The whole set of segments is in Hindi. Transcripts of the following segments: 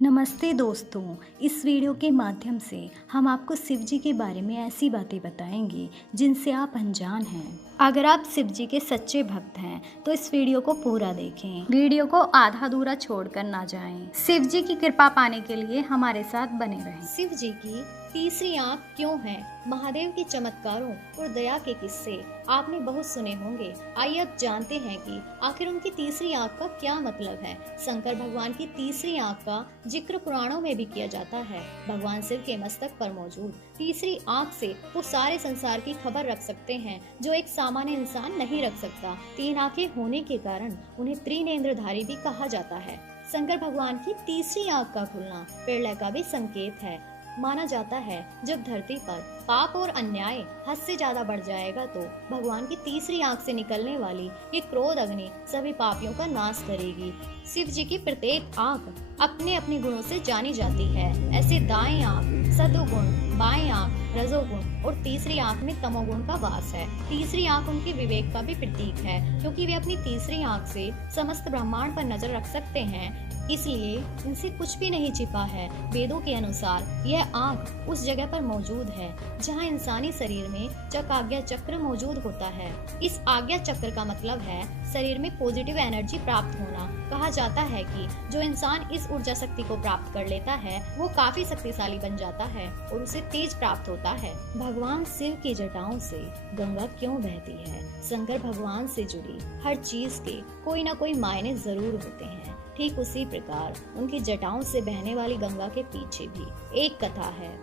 नमस्ते दोस्तों। इस वीडियो के माध्यम से हम आपको शिव जी के बारे में ऐसी बातें बताएंगे जिनसे आप अनजान हैं। अगर आप शिव जी के सच्चे भक्त हैं तो इस वीडियो को पूरा देखें, वीडियो को आधा अधूरा छोड़कर ना जाएं। शिव जी की कृपा पाने के लिए हमारे साथ बने रहें। शिव जी की तीसरी आंख क्यों है? महादेव के चमत्कारों और दया के किस्से आपने बहुत सुने होंगे। आइए अब जानते हैं कि आखिर उनकी तीसरी आंख का क्या मतलब है। शंकर भगवान की तीसरी आंख का जिक्र पुराणों में भी किया जाता है। भगवान शिव के मस्तक पर मौजूद तीसरी आंख से वो सारे संसार की खबर रख सकते हैं जो एक सामान्य इंसान नहीं रख सकता। तीन आंखें होने के कारण उन्हें त्रिनेत्रधारी भी कहा जाता है। शंकर भगवान की तीसरी आंख का खुलना प्रलय का भी संकेत है। माना जाता है जब धरती पर पाप और अन्याय हद से ज्यादा बढ़ जाएगा तो भगवान की तीसरी आंख से निकलने वाली ये क्रोध अग्नि सभी पापियों का नाश करेगी। शिव जी की प्रत्येक आंख अपने अपने गुणों से जानी जाती है। ऐसे दाएं आंख सतोगुण, बाएं आंख रजोगुण और तीसरी आंख में तमोगुण का वास है। तीसरी आंख उनके विवेक का भी प्रतीक है क्योंकि वे अपनी तीसरी आंख से समस्त ब्रह्मांड पर नजर रख सकते हैं, इसलिए इनसे कुछ भी नहीं छिपा है। वेदों के अनुसार यह आंख उस जगह पर मौजूद है जहां इंसानी शरीर में आज्ञा चक्र मौजूद होता है। इस आज्ञा चक्र का मतलब है शरीर में पॉजिटिव एनर्जी प्राप्त होना। कहा जाता है कि जो इंसान इस ऊर्जा शक्ति को प्राप्त कर लेता है वो काफी शक्तिशाली बन जाता है और उसे तेज प्राप्त होता है। भगवान शिव की जटाओं से गंगा क्यों बहती है? शंकर भगवान से जुड़ी हर चीज के कोई न कोई मायने जरूर होते हैं। ठीक उसी प्रकार उनकी जटाओं से बहने वाली गंगा के पीछे भी एक कथा है।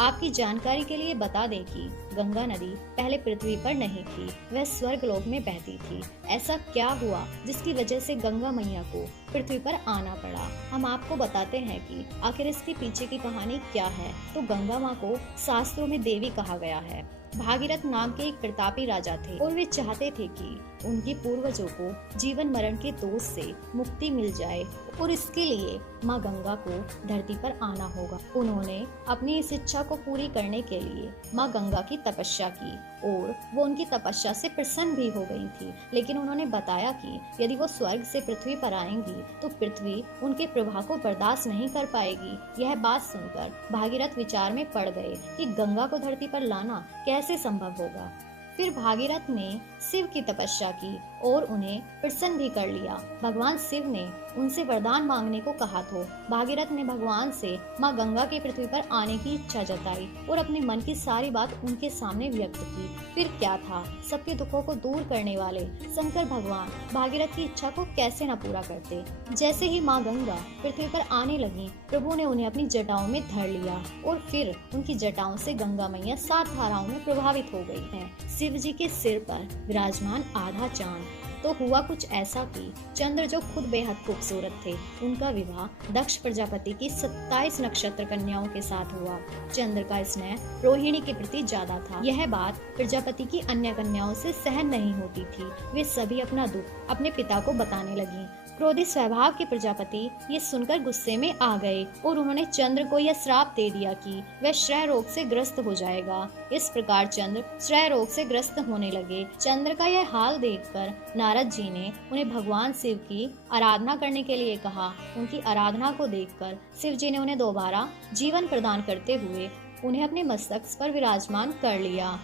आपकी जानकारी के लिए बता दें कि गंगा नदी पहले पृथ्वी पर नहीं थी, वह स्वर्ग लोक में बहती थी। ऐसा क्या हुआ जिसकी वजह से गंगा मैया को पृथ्वी पर आना पड़ा? हम आपको बताते हैं कि आखिर इसके पीछे की कहानी क्या है। तो गंगा माँ को शास्त्रों में देवी कहा गया है। भागीरथ नाम के एक प्रतापी राजा थे और वे चाहते थे कि उनके पूर्वजों को जीवन मरण के दोष से मुक्ति मिल जाए और इसके लिए माँ गंगा को धरती पर आना होगा। उन्होंने अपनी इस इच्छा को पूरी करने के लिए माँ गंगा की तपस्या की और वो उनकी तपस्या से प्रसन्न भी हो गई थी। लेकिन उन्होंने बताया कि यदि वो स्वर्ग से पृथ्वी पर आएंगी तो पृथ्वी उनके प्रभाव को बर्दाश्त नहीं कर पाएगी। यह बात सुनकर भागीरथ विचार में पड़ गए कि गंगा को धरती पर लाना कैसे संभव होगा। फिर भागीरथ ने शिव की तपस्या की और उन्हें प्रसन्न भी कर लिया। भगवान शिव ने उनसे वरदान मांगने को कहा तो भागीरथ ने भगवान से माँ गंगा के पृथ्वी पर आने की इच्छा जताई और अपने मन की सारी बात उनके सामने व्यक्त की। फिर क्या था, सबके दुखों को दूर करने वाले शंकर भगवान भागीरथ की इच्छा को कैसे न पूरा करते। जैसे ही माँ गंगा पृथ्वी पर आने लगी, प्रभु ने उन्हें अपनी जटाओं में धर लिया और फिर उनकी जटाओं से गंगा मैया 7 धाराओं में प्रभावित हो गई है। शिव जी के सिर पर विराजमान आधा चांद। तो हुआ कुछ ऐसा कि चंद्र जो खुद बेहद खूबसूरत थे, उनका विवाह दक्ष प्रजापति की 27 नक्षत्र कन्याओं के साथ हुआ। चंद्र का स्नेह रोहिणी के प्रति ज्यादा था। यह बात प्रजापति की अन्य कन्याओं से सहन नहीं होती थी। वे सभी अपना दुख अपने पिता को बताने लगी। क्रोधी स्वभाव के प्रजापति ये सुनकर गुस्से में आ गए और उन्होंने चंद्र को यह श्राप दे दिया कि वह क्षय रोग से ग्रस्त हो जाएगा। इस प्रकार चंद्र क्षय रोग से ग्रस्त होने लगे। चंद्र का यह हाल देखकर नारद जी ने उन्हें भगवान शिव की आराधना करने के लिए कहा। उनकी आराधना को देखकर शिव जी ने उन्हें दोबारा जीवन प्रदान करते हुए उन्हें अपने मस्तक पर विराजमान कर लिया।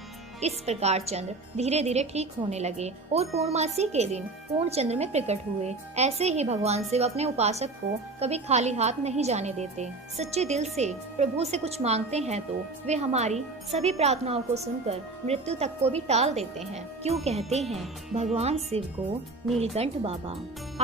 इस प्रकार चंद्र धीरे धीरे ठीक होने लगे और पूर्णमासी के दिन पूर्ण चंद्र में प्रकट हुए। ऐसे ही भगवान शिव अपने उपासक को कभी खाली हाथ नहीं जाने देते। सच्चे दिल से प्रभु से कुछ मांगते हैं तो वे हमारी सभी प्रार्थनाओं को सुनकर मृत्यु तक को भी टाल देते हैं। क्यों कहते हैं भगवान शिव को नीलकंठ बाबा?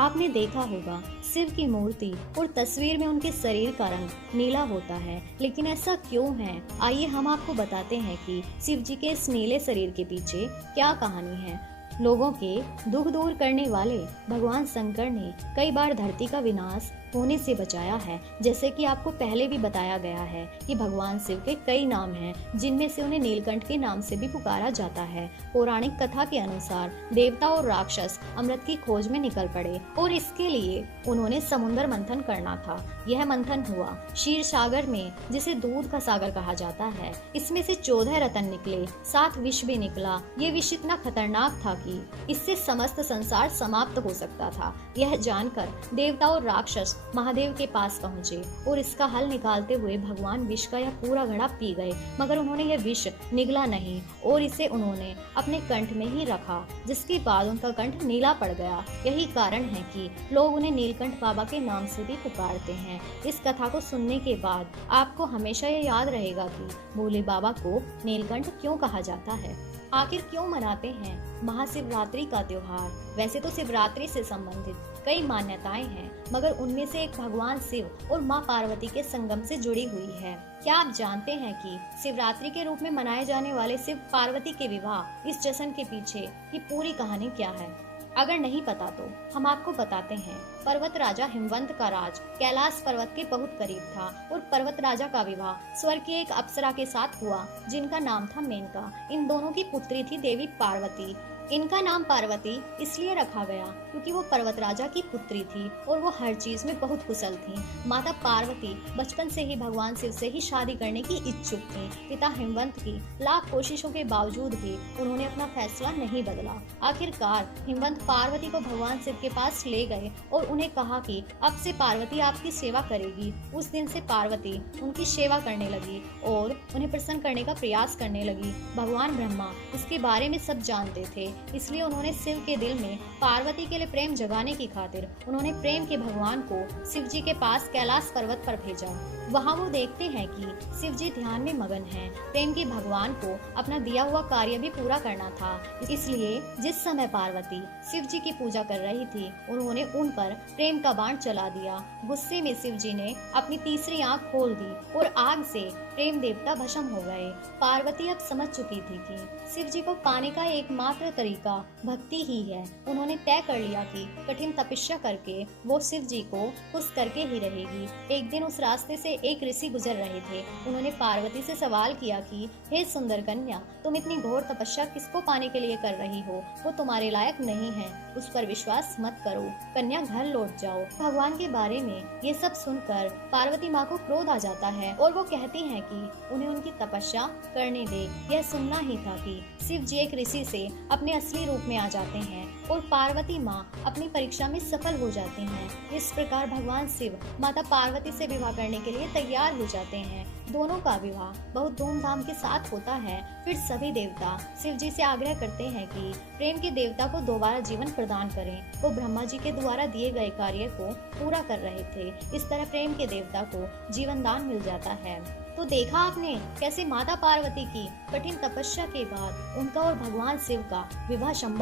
आपने देखा होगा शिव की मूर्ति और तस्वीर में उनके शरीर का रंग नीला होता है, लेकिन ऐसा क्यों है? आइए हम आपको बताते हैं कि शिव जी के इस नीले शरीर के पीछे क्या कहानी है। लोगों के दुख दूर करने वाले भगवान शंकर ने कई बार धरती का विनाश होने से बचाया है। जैसे कि आपको पहले भी बताया गया है कि भगवान शिव के कई नाम हैं, जिनमें से उन्हें नीलकंठ के नाम से भी पुकारा जाता है। पौराणिक कथा के अनुसार देवता और राक्षस अमृत की खोज में निकल पड़े और इसके लिए उन्होंने समुद्र मंथन करना था। यह मंथन हुआ क्षीर सागर में, जिसे दूध का सागर कहा जाता है। इसमें से 14 रत्न निकले, 7 विष भी निकला। ये विष इतना खतरनाक था कि इससे समस्त संसार समाप्त हो सकता था। यह जानकर देवता और राक्षस महादेव के पास पहुँचे और इसका हल निकालते हुए भगवान विष का यह पूरा घड़ा पी गए, मगर उन्होंने यह विष निगला नहीं और इसे उन्होंने अपने कंठ में ही रखा, जिसके बाद उनका कंठ नीला पड़ गया। यही कारण है कि लोग उन्हें नीलकंठ बाबा के नाम से भी पुकारते हैं। इस कथा को सुनने के बाद आपको हमेशा ये याद रहेगा कि भोले बाबा को नीलकंठ क्यों कहा जाता है। आखिर क्यों मनाते हैं महाशिवरात्रि का त्योहार? वैसे तो शिवरात्रि से संबंधित कई मान्यताएं हैं, मगर उनमें से एक भगवान शिव और मां पार्वती के संगम से जुड़ी हुई है। क्या आप जानते हैं कि शिवरात्रि के रूप में मनाए जाने वाले शिव पार्वती के विवाह, इस जश्न के पीछे की पूरी कहानी क्या है? अगर नहीं पता तो हम आपको बताते हैं। पर्वत राजा हिमवंत का राज कैलाश पर्वत के बहुत करीब था और पर्वत राजा का विवाह स्वर्ग की एक अप्सरा के साथ हुआ, जिनका नाम था मेनका। इन दोनों की पुत्री थी देवी पार्वती। इनका नाम पार्वती इसलिए रखा गया क्योंकि वो पर्वत राजा की पुत्री थी और वो हर चीज में बहुत कुशल थी। माता पार्वती बचपन से ही भगवान शिव से ही शादी करने की इच्छुक थी। पिता हिमवंत की लाख कोशिशों के बावजूद भी उन्होंने अपना फैसला नहीं बदला। आखिरकार हिमवंत पार्वती को भगवान शिव के पास ले गए और उन्हें कहा कि अब से पार्वती आपकी सेवा करेगी। उस दिन से पार्वती उनकी सेवा करने लगी और उन्हें प्रसन्न करने का प्रयास करने लगी। भगवान ब्रह्मा इसके बारे में सब जानते थे, इसलिए उन्होंने शिव के दिल में पार्वती के लिए प्रेम जगाने की खातिर उन्होंने प्रेम के भगवान को शिव जी के पास कैलाश पर्वत पर भेजा। वहाँ वो देखते हैं कि शिव जी ध्यान में मगन हैं। प्रेम के भगवान को अपना दिया हुआ कार्य भी पूरा करना था, इसलिए जिस समय पार्वती शिव जी की पूजा कर रही थी, उन्होंने उन पर प्रेम का बाण चला दिया। गुस्से में शिव जी ने अपनी तीसरी आंख खोल दी और आग से प्रेम देवता भस्म हो गए। पार्वती अब समझ चुकी थी कि शिव जी को पाने का एकमात्र तरीका भक्ति ही है। उन्होंने तय कर लिया कि कठिन तपस्या करके वो शिव जी को खुश करके ही रहेगी। एक दिन उस रास्ते से एक ऋषि गुजर रहे थे। उन्होंने पार्वती से सवाल किया कि हे सुंदर कन्या, तुम इतनी घोर तपस्या किसको पाने के लिए कर रही हो? वो तुम्हारे लायक नहीं है, उस पर विश्वास मत करो। कन्या घर लौट जाओ। भगवान के बारे में ये सब सुनकर पार्वती माँ को क्रोध आ जाता है और वो कहती हैं कि उन्हें उनकी तपस्या करने दे। यह सुनना ही था कि शिव जी एक ऋषि से अपने असली रूप में आ जाते हैं और पार्वती माँ अपनी परीक्षा में सफल हो जाती हैं। इस प्रकार भगवान शिव माता पार्वती से विवाह करने के लिए तैयार हो जाते हैं। दोनों का विवाह बहुत धूमधाम के साथ होता है। फिर सभी देवता शिव जी से आग्रह करते हैं कि प्रेम के देवता को दोबारा जीवन प्रदान करें। वो ब्रह्मा जी के द्वारा दिए गए कार्य को पूरा कर रहे थे। इस तरह प्रेम के देवता को जीवन दान मिल जाता है। तो देखा आपने कैसे माता पार्वती की कठिन तपस्या के बाद उनका और भगवान शिव का विवाह संभव